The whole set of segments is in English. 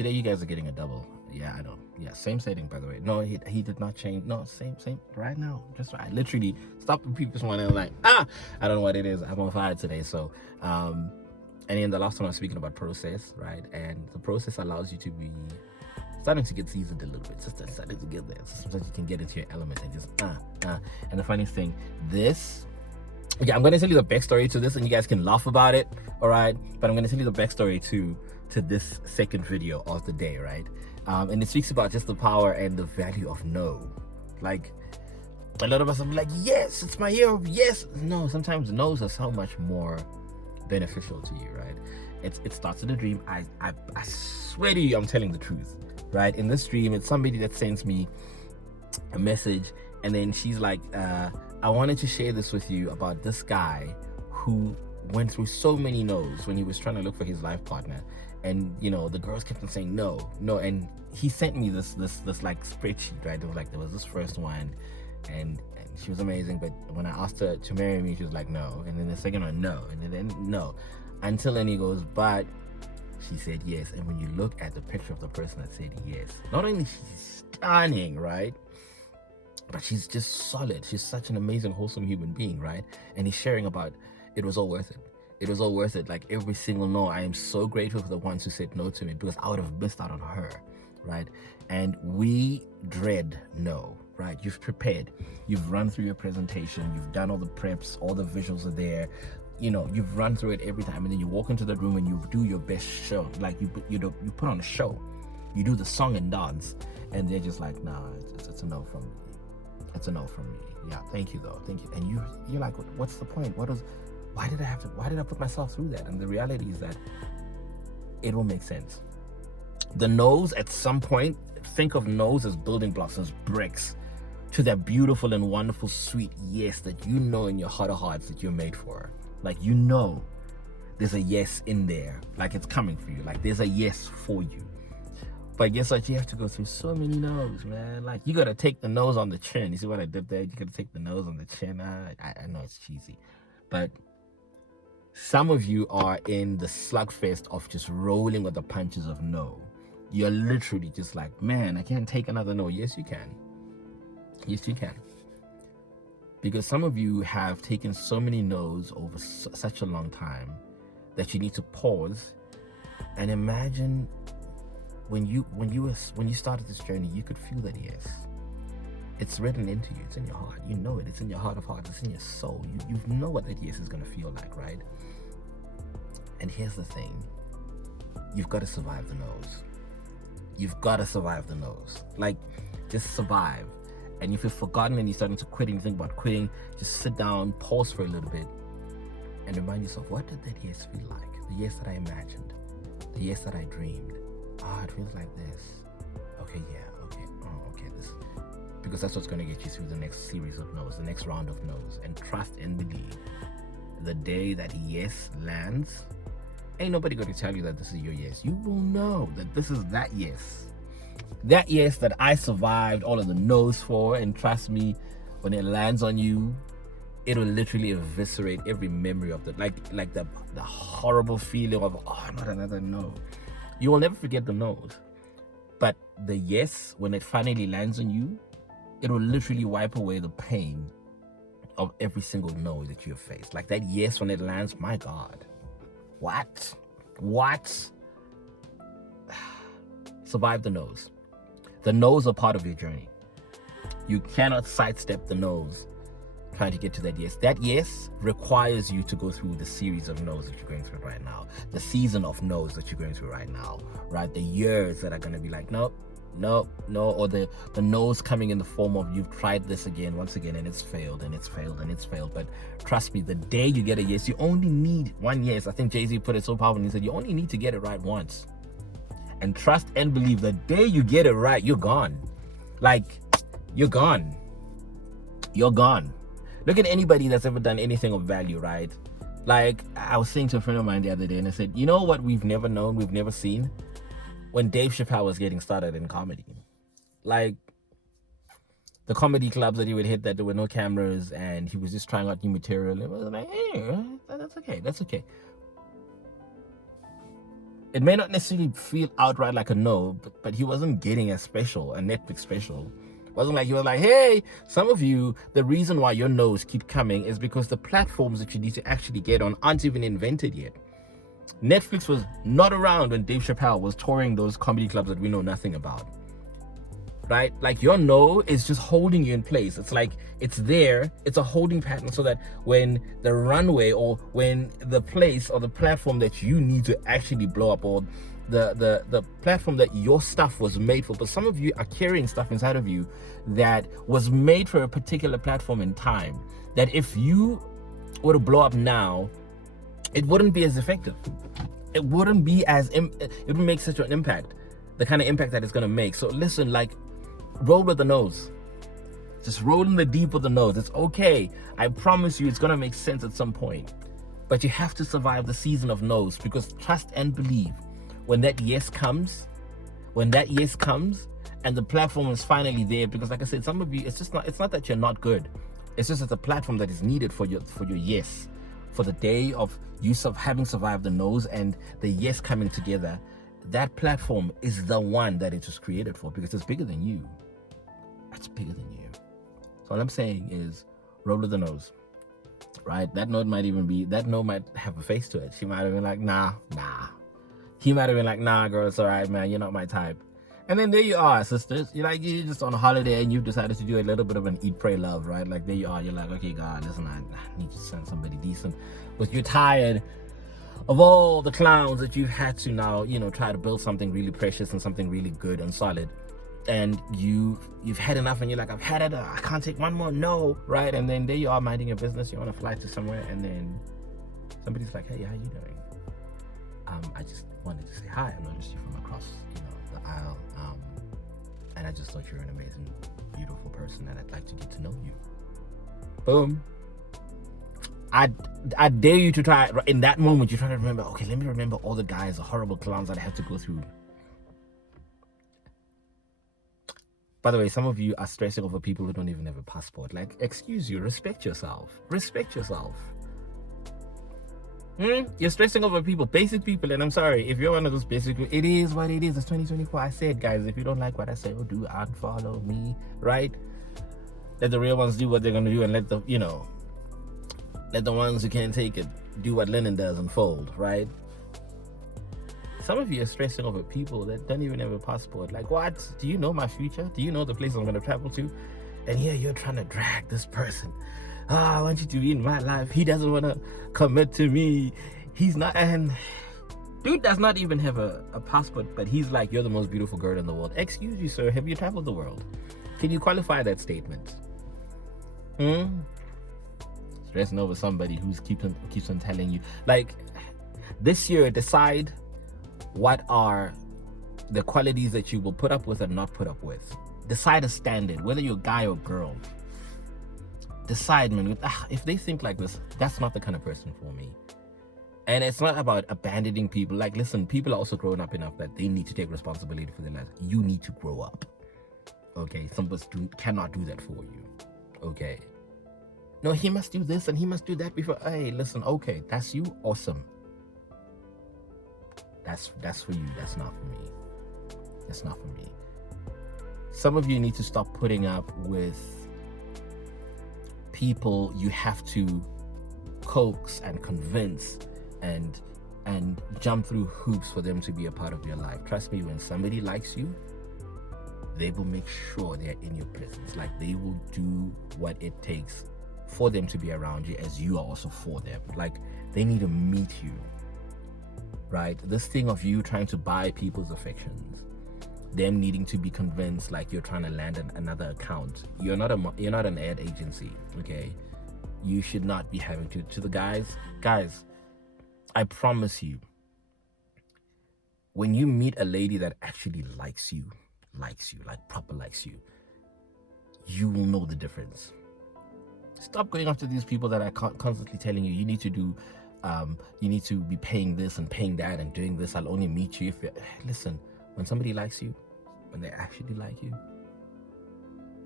Today you guys are getting a double. Yeah, I know. Yeah, same setting, by the way. No, he did not change. No, same right now. Just right. Literally stop the previous one and like, I don't know what it is. I'm on fire today. So and in the last one I was speaking about process, right? And the process allows you to be starting to get seasoned a little bit, just starting to get there, so that you can get into your element and just And the funniest thing, yeah, I'm gonna tell you the backstory to this, and you guys can laugh about it, all right? But I'm gonna tell you the backstory to this second video of the day, right? And it speaks about just the power and the value of no. Like, a lot of us are like, yes, it's my year of yes. No, sometimes no's are so much more beneficial to you, right? It starts with a dream. I swear to you, I'm telling the truth, right? In this dream, it's somebody that sends me a message, and then she's like, I wanted to share this with you about this guy who went through so many no's when he was trying to look for his life partner. And you know, the girls kept on saying no, and he sent me this like spreadsheet, right? It was like, there was this first one, and she was amazing, but when I asked her to marry me, she was like no, and then the second one no, and then no, until then he goes, but she said yes. And when you look at the picture of the person that said yes, not only she's stunning, right, but she's just solid. She's such an amazing, wholesome human being, right? And he's sharing about it was all worth it. It was all worth it. Like every single no, I am so grateful for the ones who said no to me, because I would have missed out on her, right? And we dread no, right? You've prepared, you've run through your presentation, you've done all the preps, all the visuals are there, you know, you've run through it every time, and then you walk into the room and you do your best show. Like you put on a show, you do the song and dance, and they're just like, nah, it's a no from me. It's a no from me. Yeah, thank you though, thank you. And you're like, what's the point? Why did I put myself through that? And the reality is that it will make sense. The no's at some point, think of no's as building blocks, as bricks to that beautiful and wonderful sweet yes that you know in your heart of hearts that you're made for. Like, you know there's a yes in there, like it's coming for you, like there's a yes for you. But guess what? You have to go through so many no's, man. Like, you gotta take the nose on the chin. You see what I did there? You gotta take the nose on the chin. I know it's cheesy, but some of you are in the slugfest of just rolling with the punches of no. You're literally just like, man, I can't take another no. Yes, you can. Yes, you can. Because some of you have taken so many no's over such a long time that you need to pause and imagine when you started this journey, you could feel that yes. It's written into you. It's in your heart. You know it. It's in your heart of hearts. It's in your soul. You know what that yes is going to feel like, right? And here's the thing. You've got to survive the no's. You've got to survive the no's. Like, just survive. And if you've forgotten and you're starting to quit and you think about quitting, just sit down, pause for a little bit, and remind yourself, what did that yes feel like? The yes that I imagined. The yes that I dreamed. It feels like this. Okay, yeah, okay. Oh, okay, this. Because that's what's going to get you through the next series of no's, the next round of no's. And trust and believe, the day that yes lands, ain't nobody going to tell you that this is your yes. You will know that this is that yes. That yes that I survived all of the no's for. And trust me, when it lands on you, it will literally eviscerate every memory of like the horrible feeling of, not another no. You will never forget the no's. But the yes, when it finally lands on you, it will literally wipe away the pain of every single no that you have faced. Like that yes, when it lands, my God. What? Survive the no's. The no's are part of your journey. You cannot sidestep the no's trying to get to that yes. That yes requires you to go through the series of no's that you're going through right now. The season of no's that you're going through right now. Right? The years that are going to be like, nope. Or the no's coming in the form of, you've tried this again, once again, and it's failed. But trust me, the day you get a yes, you only need one yes. I think Jay-Z put it so powerfully. He said, you only need to get it right once. And trust and believe, the day you get it right, you're gone. Like, you're gone. Look at anybody that's ever done anything of value, right? Like, I was saying to a friend of mine the other day, and I said, you know what we've never known, we've never seen? When Dave Chappelle was getting started in comedy. Like, the comedy clubs that he would hit that there were no cameras, and he was just trying out new material. It was like, hey, that's okay. It may not necessarily feel outright like a no, but he wasn't getting a special, a Netflix special. It wasn't like he was like, hey, some of you, the reason why your no's keep coming is because the platforms that you need to actually get on aren't even invented yet. Netflix was not around when Dave Chappelle was touring those comedy clubs that we know nothing about. Right? Like your no is just holding you in place. It's like it's there, it's a holding pattern so that when the runway or when the place or the platform that you need to actually blow up, or the platform that your stuff was made for, but some of you are carrying stuff inside of you that was made for a particular platform in time, that if you were to blow up now, it wouldn't be as effective. It wouldn't be as it wouldn't make such an impact, the kind of impact that it's going to make. So listen, like, roll with the nose. Just roll in the deep with the nose. It's okay. I promise you it's going to make sense at some point. But you have to survive the season of no's, because trust and believe, when that yes comes, and the platform is finally there, because like I said, some of you, it's not that you're not good. It's just that the platform that is needed for your yes, for the day of you having survived the no's and the yes coming together, that platform is the one that it was created for, because it's bigger than you. It's bigger than you. So all I'm saying is, roll with the nose, right? That no might have a face to it. She might have been like, nah. He might have been like, nah, girl, it's all right, man. You're not my type. And then there you are, sisters. You're just on a holiday and you've decided to do a little bit of an eat, pray, love, right? Like there you are. You're like, okay, God, listen, I need to send somebody decent. But you're tired of all the clowns that you've had to now, try to build something really precious and something really good and solid. And you've had enough, and you're like, I've had it. I can't take one more no, right? And then there you are minding your business. You're on a flight to somewhere, and then somebody's like, hey, how you doing? I just wanted to say hi. I noticed you from across, the aisle, and I just thought you're an amazing, beautiful person, and I'd like to get to know you. Boom. I dare you to try, in that moment, you're trying to remember, okay, let me remember all the guys, the horrible clowns that I had to go through. By the way, some of you are stressing over people who don't even have a passport. Like, excuse you, respect yourself. Respect yourself. You're stressing over people, basic people, and I'm sorry, if you're one of those basic people, it is what it is. It's 2024. I said, guys, if you don't like what I say, do unfollow me, right? Let the real ones do what they're going to do, and let the ones who can't take it do what Lennon does and fold, right? Some of you are stressing over people that don't even have a passport. Like, what? Do you know my future? Do you know the place I'm going to travel to? And here you're trying to drag this person. I want you to be in my life. He doesn't want to commit to me. He's not. And dude does not even have a passport, but he's like, you're the most beautiful girl in the world. Excuse you, sir. Have you traveled the world? Can you qualify that statement? Stressing over somebody who keeps on telling you. Like, this year, decide what are the qualities that you will put up with and not put up with. Decide a standard, whether you're a guy or girl. Decide, man, if they think like this, that's not the kind of person for me. And it's not about abandoning people. Like, listen, people are also growing up enough that they need to take responsibility for their lives. You need to grow up. Okay? Some of us cannot do that for you. Okay? No, he must do this and he must do that before. Hey, listen, okay, that's you, awesome. That's for you. That's not for me. That's not for me. Some of you need to stop putting up with people you have to coax and convince and jump through hoops for them to be a part of your life. Trust me, when somebody likes you, they will make sure they're in your presence. Like, they will do what it takes for them to be around you, as you are also for them. Like, they need to meet you. Right? This thing of you trying to buy people's affections, them needing to be convinced like you're trying to land another account. You're not an ad agency, okay? You should not be having to the guys, I promise you, when you meet a lady that actually likes you, like proper likes you, you will know the difference. Stop going after these people that are constantly telling you need to do you need to be paying this and paying that and doing this. I'll only meet you if you listen. When somebody likes you, when they actually like you,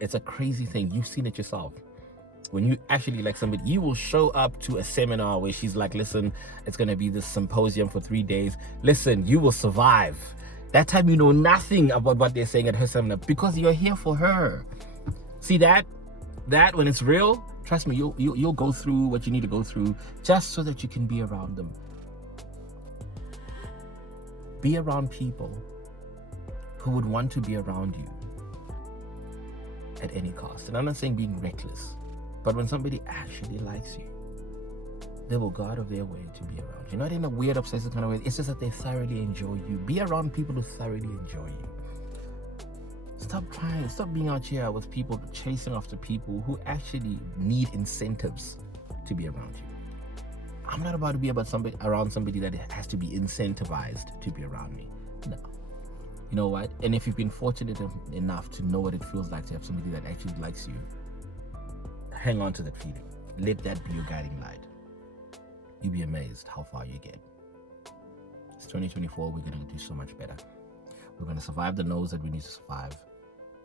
it's a crazy thing. You've seen it yourself. When you actually like somebody, you will show up to a seminar where she's like, listen, it's going to be this symposium for 3 days. Listen, you will survive. That time you know nothing about what they're saying at her seminar because you're here for her. See that when it's real, trust me, you'll go through what you need to go through just so that you can be around them. Be around people who would want to be around you at any cost. And I'm not saying being reckless, but when somebody actually likes you, they will go out of their way to be around you. Not in a weird, obsessive kind of way. It's just that they thoroughly enjoy you. Be around people who thoroughly enjoy you. Stop being out here with people chasing after people who actually need incentives to be around you. I'm not about to be around somebody that has to be incentivized to be around me. No. You know what? And if you've been fortunate enough to know what it feels like to have somebody that actually likes you, hang on to that feeling. Let that be your guiding light. You'll be amazed how far you get. It's 2024. We're going to do so much better. We're going to survive the no's that we need to survive.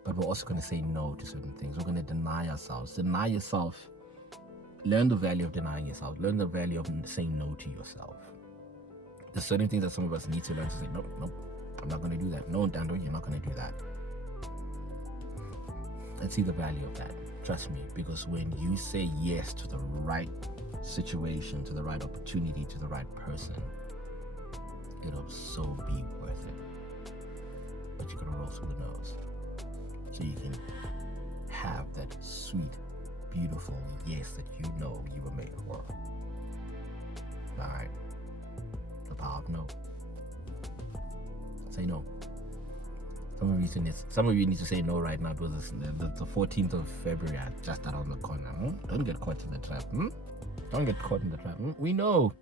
But we're also going to say no to certain things. We're going to deny ourselves. Deny yourself. Learn the value of denying yourself. Learn the value of saying no to yourself. There's certain things that some of us need to learn to say, nope, I'm not going to do that. No, Dando, you're not going to do that. Let's see the value of that. Trust me, because when you say yes to the right situation, to the right opportunity, to the right person, it'll so be worth it. But you gotta roll through the nose so you can have that sweet, beautiful yes that you know you were made for. Alright? The power of no. Say no. Some of you need to say no right now because the 14th of February are just around the corner. Don't get caught in the trap. Don't get caught in the trap. We know.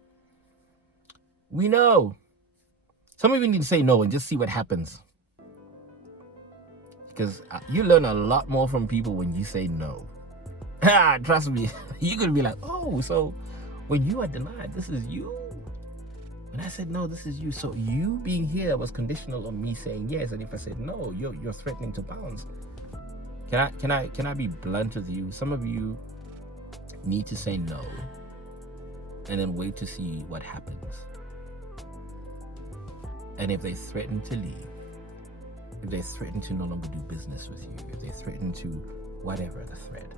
Some of you need to say no and just see what happens. Because you learn a lot more from people when you say no. Trust me. You're going to be like, oh, so when you are denied, this is you? When I said no, this is you. So you being here was conditional on me saying yes. And if I said no, you're threatening to bounce. Can I be blunt with you? Some of you need to say no and then wait to see what happens. And if they threaten to leave, if they threaten to no longer do business with you, if they threaten to whatever the threat,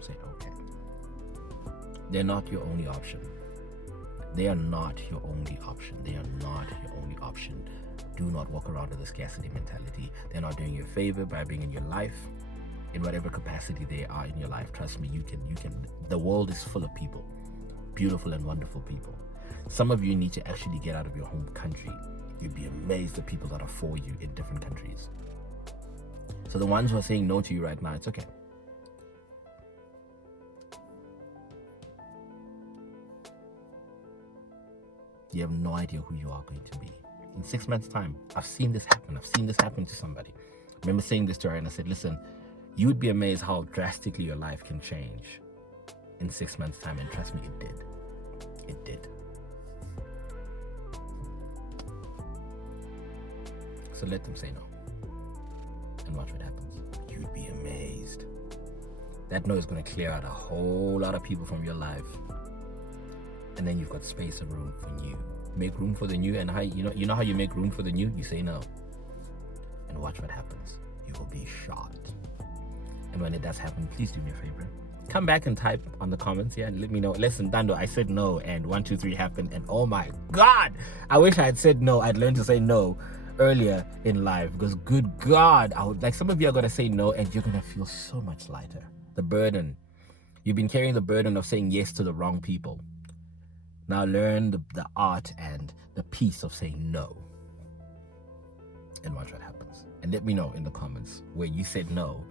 say okay. They're not your only option. They are not your only option. They are not your only option. Do not walk around with a scarcity mentality. They're not doing you a favor by being in your life, in whatever capacity they are in your life. Trust me, you can. The world is full of people, beautiful and wonderful people. Some of you need to actually get out of your home country. You'd be amazed the people that are for you in different countries. So the ones who are saying no to you right now, it's okay. You have no idea who you are going to be. In 6 months' time, I've seen this happen. I've seen this happen to somebody. I remember saying this to her and I said, listen, you would be amazed how drastically your life can change in 6 months' time. And trust me, it did. It did. So let them say no. And watch what happens. You'd be amazed. That no is going to clear out a whole lot of people from your life. And then you've got space and room for new. Make room for the new, and how you know how you make room for the new? You say no. And watch what happens. You will be shocked. And when it does happen, please do me a favor. Come back and type on the comments here and let me know. Listen, Dando, I said no, and 1, 2, 3 happened, and oh my God, I wish I had said no. I'd learned to say no earlier in life, because good God, some of you are gonna say no, and you're gonna feel so much lighter. The burden. You've been carrying the burden of saying yes to the wrong people. Now learn the art and the peace of saying no. And watch what happens. And let me know in the comments where you said no.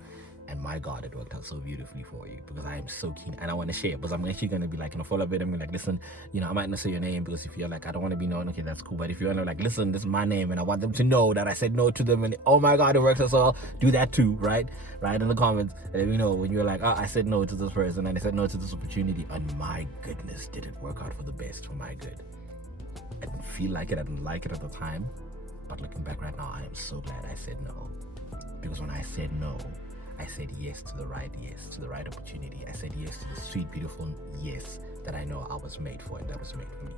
And my God, it worked out so beautifully for you, because I am so keen and I want to share. Because I'm actually going to be like, follow up it. I'm going to be like, listen, I might not say your name, because if you're like, I don't want to be known, okay, that's cool. But if you're like, listen, this is my name and I want them to know that I said no to them, and oh my God, it works out so well, do that too, right? Right in the comments. And let me know when you're like, I said no to this person and I said no to this opportunity. And my goodness, did it work out for the best, for my good. I didn't feel like it. I didn't like it at the time. But looking back right now, I am so glad I said no. Because when I said no, I said yes to the right yes, to the right opportunity. I said yes to the sweet, beautiful yes that I know I was made for and that was made for me.